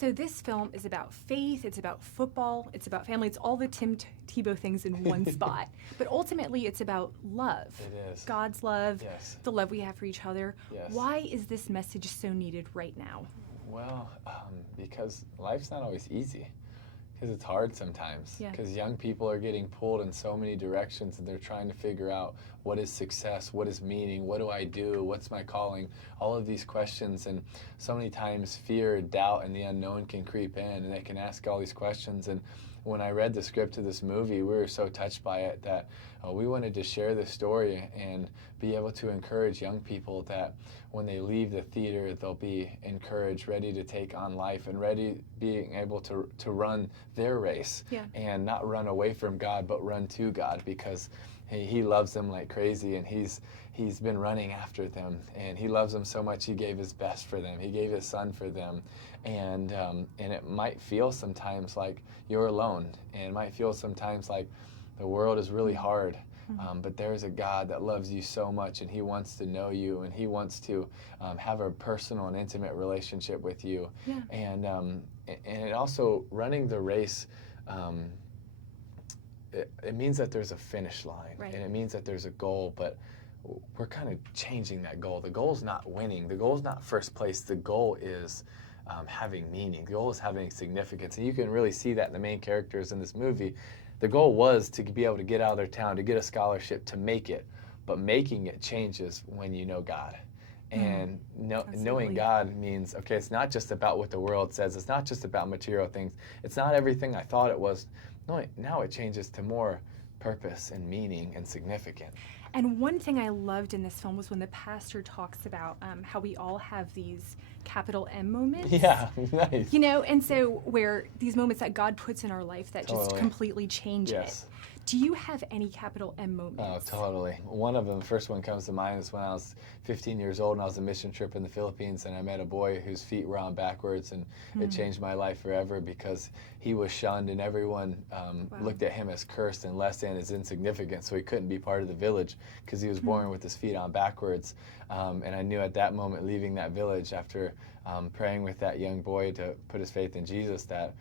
So this film is about faith, it's about football, it's about family, it's all the Tebow things in one spot. But ultimately, it's about love. It is. God's love, Yes. the love we have for each other. Yes. Why is this message so needed right now? Well, because life's not always easy. Because it's hard sometimes. Yeah. Because young people are getting pulled in so many directions and they're trying to figure out what is success, what is meaning, what do I do, what's my calling, all of these questions. And so many times fear, doubt, and the unknown can creep in and they can ask all these questions. And when I read the script of this movie, we were so touched by it that we wanted to share the story and be able to encourage young people that when they leave the theater, they'll be encouraged, ready to take on life and ready, being able to run their race and not run away from God, but run to God because he loves them like crazy and he's been running after them and he loves them so much he gave his best for them. He gave his son for them. And it might feel sometimes like you're alone and it might feel sometimes like the world is really hard. But there's a God that loves you so much and he wants to know you and he wants to have a personal and intimate relationship with you. Yeah. And it also, running the race, it means that there's a finish line. Right. And it means that there's a goal, but we're kind of changing that goal. The goal is not winning. The goal is not first place. The goal is having meaning. The goal is having significance. And you can really see that in the main characters in this movie. The goal was to be able to get out of their town, to get a scholarship, to make it. But making it changes when you know God. And knowing God means, okay, it's not just about what the world says. It's not just about material things. It's not everything I thought it was. No, now it changes to more purpose and meaning and significance. And one thing I loved in this film was when the pastor talks about how we all have these capital M moments. Yeah, nice. You know, and so where these moments that God puts in our life that just Totally. completely change Yes. it. Do you have any capital M moments? Oh, totally. One of them, the first one comes to mind, is when I was 15 years old and I was on a mission trip in the Philippines and I met a boy whose feet were on backwards and it changed my life forever because he was shunned and everyone looked at him as cursed and less than, as insignificant, so he couldn't be part of the village because he was born with his feet on backwards. And I knew at that moment, leaving that village after praying with that young boy to put his faith in Jesus, that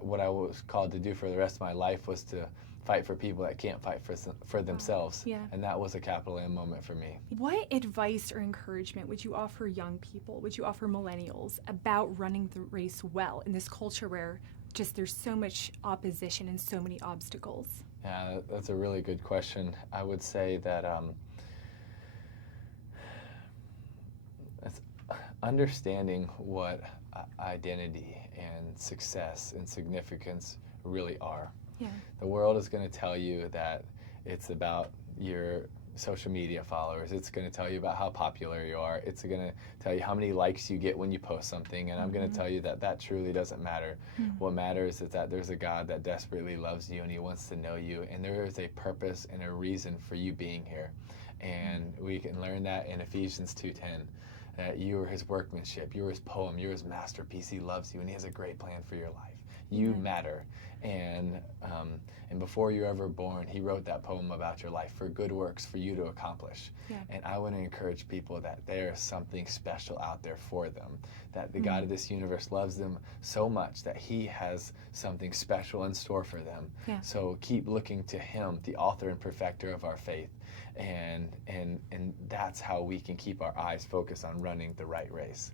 what I was called to do for the rest of my life was to fight for people that can't fight for themselves. Yeah. And that was a capital M moment for me. What advice or encouragement would you offer young people, would you offer millennials about running the race well in this culture where just there's so much opposition and so many obstacles? Yeah, that's a really good question. I would say that it's understanding what identity and success and significance really are. Yeah. The world is going to tell you that it's about your social media followers. It's going to tell you about how popular you are. It's going to tell you how many likes you get when you post something. And I'm going to tell you that that truly doesn't matter. What matters is that there's a God that desperately loves you and he wants to know you. And there is a purpose and a reason for you being here. And we can learn that in Ephesians 2:10. That you are his workmanship, you're his poem, you're his masterpiece. He loves you and he has a great plan for your life. You matter. And before you were ever born, he wrote that poem about your life for good works for you to accomplish. Yeah. And I want to encourage people that there's something special out there for them, that the God of this universe loves them so much that he has something special in store for them. Yeah. So keep looking to him, the author and perfecter of our faith. And that's how we can keep our eyes focused on running the right race.